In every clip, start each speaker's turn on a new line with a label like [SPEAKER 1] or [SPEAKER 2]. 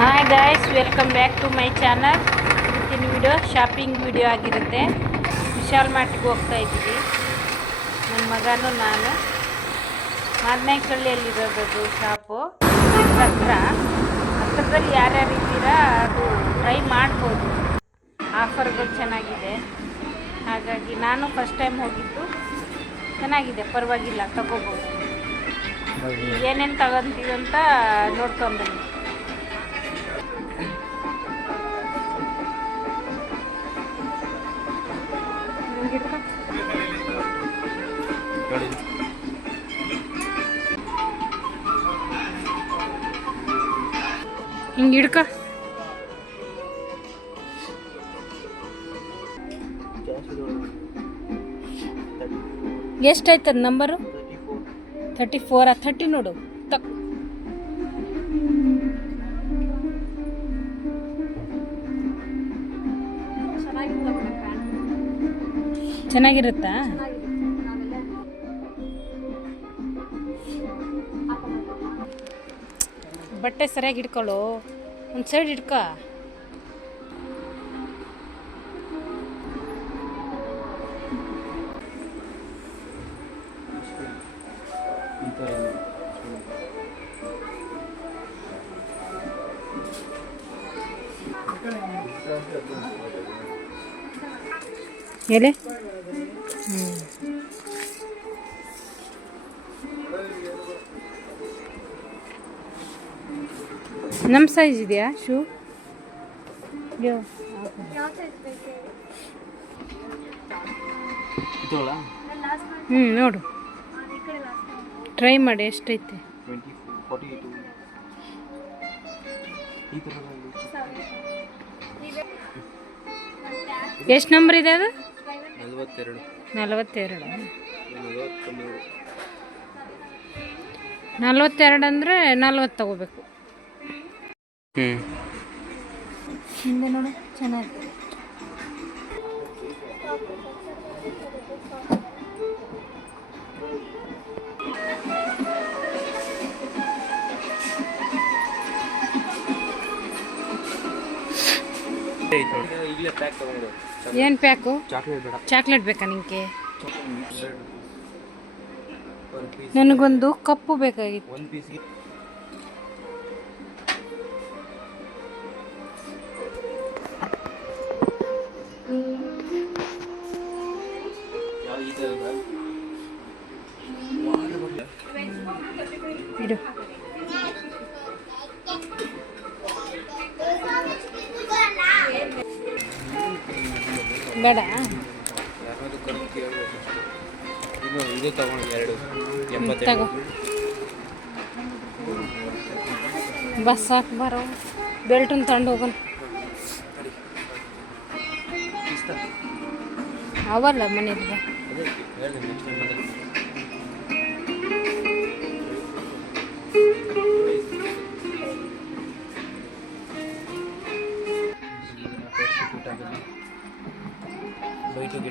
[SPEAKER 1] Hi guys welcome back to my channel ಇವತ್ತಿನ video shopping video ಆಗಿರುತ್ತೆ. ವಿಶಾಲ್ ಮಾರ್ಟ್ಗೆ ಹೋಗ್ತಾ ಇದ್ದೀವಿ. ನನ್ನ ಮಗನೂ ನಾನು. ಮಾದನಾಯ್ಕಳ್ಳಿಯಲ್ಲಿರೋದು ಶಾಪು ಹತ್ರ. ಹತ್ರದಲ್ಲಿ ಯಾರ್ಯಾರು ಇದ್ದೀರಾ, ಅದು ಟ್ರೈ ಮಾಡ್ಬೋದು. ಆಫರ್ಗಳು ಚೆನ್ನಾಗಿದೆ. ಹಾಗಾಗಿ ನಾನು ಫಸ್ಟ್ ಟೈಮ್ ಹೋಗಿದ್ದು. ಚೆನ್ನಾಗಿದೆ, ಪರವಾಗಿಲ್ಲ, ತಗೋಬೋದು. ಏನೇನು ತಗೊಂತೀವಿ ಅಂತ ಹಿಂಗೆ ಹಿಡ್ಕ. ಎಷ್ಟಾಯ್ತದ ನಂಬರು ತರ್ಟಿ ಆ? ಥರ್ಟಿ ನೋಡು. ಚೆನ್ನಾಗಿರುತ್ತಾ? ಬಟ್ಟೆ ಸರಿಯಾಗಿ ಹಿಡ್ಕೊಳ್ಳು ಒಂದು ಸೈಡ್ ಹಿಡ್ಕೋ ಎಲೆ? ನಮ್ಮ ಸೈಜ್ ಇದೆಯಾ ಶೂ ಹ್ಞೂ ನೋಡು. ಟ್ರೈ ಮಾಡಿ ಎಷ್ಟೈತೆ? ಎಷ್ಟು ನಂಬರ್ ಇದೆ ಅದು?
[SPEAKER 2] ನಲವತ್ತೆರಡು.
[SPEAKER 1] ನಲವತ್ತೆರಡು? ನಲ್ವತ್ತೆರಡು ಅಂದರೆ ನಲ್ವತ್ತು ತಗೋಬೇಕು.
[SPEAKER 2] ಹ್ಞೂ
[SPEAKER 1] ಹಿಂದೆ ನೋಡು ಚೆನ್ನಾಗಿ. ಏನು ಪ್ಯಾಕು?
[SPEAKER 2] ಚಾಕ್ಲೇಟ್
[SPEAKER 1] ಬೇಕಾ
[SPEAKER 2] ಪೀಸ್
[SPEAKER 1] ನನಗೊಂದು ಕಪ್ಪು ಬೇಕಾಗಿತ್ತು.
[SPEAKER 2] ಒಂದು ಪೀಸ್ಗೆ
[SPEAKER 1] ಇಡು. ಬೇಡ.
[SPEAKER 2] ಇದು ತಗೊಂಡು ಎರಡು.
[SPEAKER 1] ತಗೋ.
[SPEAKER 2] ಎಂಬತ್ತೆರಡು
[SPEAKER 1] ಬಸ್ ಸಾಕು ಬರೋ. ಬೆಲ್ಟನ್ನು ತಗೊಂಡು ಹೋಗೋಣ. ಅವಲ್ಲ ಮನೇಲಿ
[SPEAKER 2] ಬೈಟು
[SPEAKER 1] ಅದೇ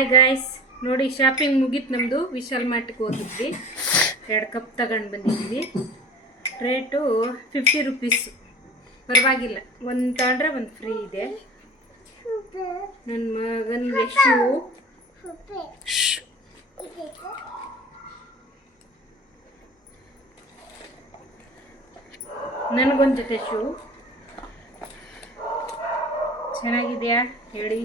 [SPEAKER 1] ಹಾಯ್ ಗಾಯ್ಸ್ ನೋಡಿ ಶಾಪಿಂಗ್ ಮುಗೀತು ನಮ್ಮದು ವಿಶಾಲ್ ಮಾರ್ಟ್ಗೆ ಹೋಗಿದ್ವಿ. ಎರಡು ಕಪ್ ತಗೊಂಡು ಬಂದಿದ್ವಿ. ರೇಟು ಫಿಫ್ಟಿ ರುಪೀಸ್ ಪರವಾಗಿಲ್ಲ. ಒಂದು ತಗೊಂಡ್ರೆ ಒಂದು ಫ್ರೀ ಇದೆ. ನನ್ನ ಮಗನಿಗೆ ಶೂ ನನಗೊಂದು ಜೊತೆ ಶೂ ಚೆನ್ನಾಗಿದೆಯಾ? ಹೇಳಿ.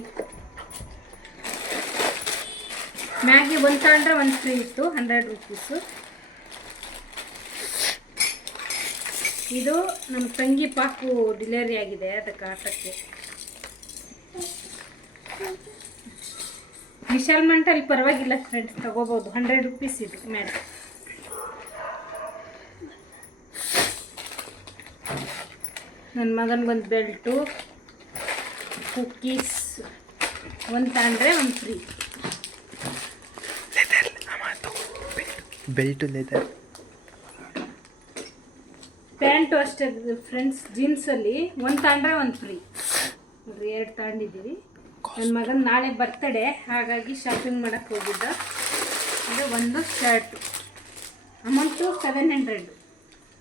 [SPEAKER 1] ಮ್ಯಾಗಿ ಒಂದು ತಗೊಂಡ್ರೆ ಒಂದು ಫ್ರೀ ಇತ್ತು ಹಂಡ್ರೆಡ್ ರುಪೀಸು ಇದು ನಮ್ಮ ತಂಗಿ ಪಾಪು ಡಿಲೆವರಿ ಆಗಿದೆ ಅದಕ್ಕೆ ಆಟಕ್ಕೆ ವಿಶಾಲ್ ಮಂಟಲ್ಲಿ ಪರವಾಗಿಲ್ಲ ಫ್ರೆಂಡ್ಸ್ ತಗೋಬೋದು. ಹಂಡ್ರೆಡ್ ರುಪೀಸ್ ಇದು ಮೇಲೆ. ನನ್ನ ಮಗನಿಗೊಂದು ಬೆಲ್ಟು ಕುಕ್ಕೀಸ್ ಒಂದು ತಗೊಂಡ್ರೆ ಒಂದು ಫ್ರೀ
[SPEAKER 3] ಬೆಲ್ಟು ಲೆದರ್
[SPEAKER 1] ಪ್ಯಾಂಟು ಅಷ್ಟೇ ಫ್ರೆಂಡ್ಸ್ ಜೀನ್ಸಲ್ಲಿ ಒಂದು ತಗೊಂಡ್ರೆ ಒಂದು ಫ್ರೀ ನೋಡ್ರಿ, ಎರಡು ತಗೊಂಡಿದ್ದೀವಿ ನನ್ನ ಮಗನ ನಾಳೆ ಬರ್ತಡೆ ಹಾಗಾಗಿ ಶಾಪಿಂಗ್ ಮಾಡೋಕ್ಕೆ ಹೋಗಿದ್ದ. ಅಂದರೆ ಒಂದು ಶರ್ಟು ಅಮೌಂಟು ಸೆವೆನ್ ಹಂಡ್ರೆಡ್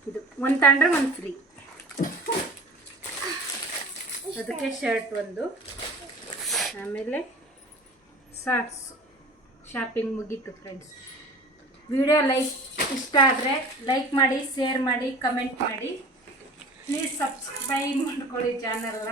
[SPEAKER 1] ಇದು ಒಂದು ತಗೊಂಡ್ರೆ ಒಂದು ಫ್ರೀ ಅದಕ್ಕೆ ಶರ್ಟ್ ಒಂದು. ಆಮೇಲೆ ಸಾಕ್ಸ್ ಶಾಪಿಂಗ್ ಮುಗೀತು ಫ್ರೆಂಡ್ಸ್ ವಿಡಿಯೋ ಲೈಕ್ ಇಷ್ಟ ಆದರೆ ಲೈಕ್ ಮಾಡಿ ಶೇರ್ ಮಾಡಿ ಕಮೆಂಟ್ ಮಾಡಿ. ಪ್ಲೀಸ್ ಸಬ್ಸ್ಕ್ರೈಬ್ ಮಾಡ್ಕೊಳ್ಳಿ ಚಾನಲ್ನ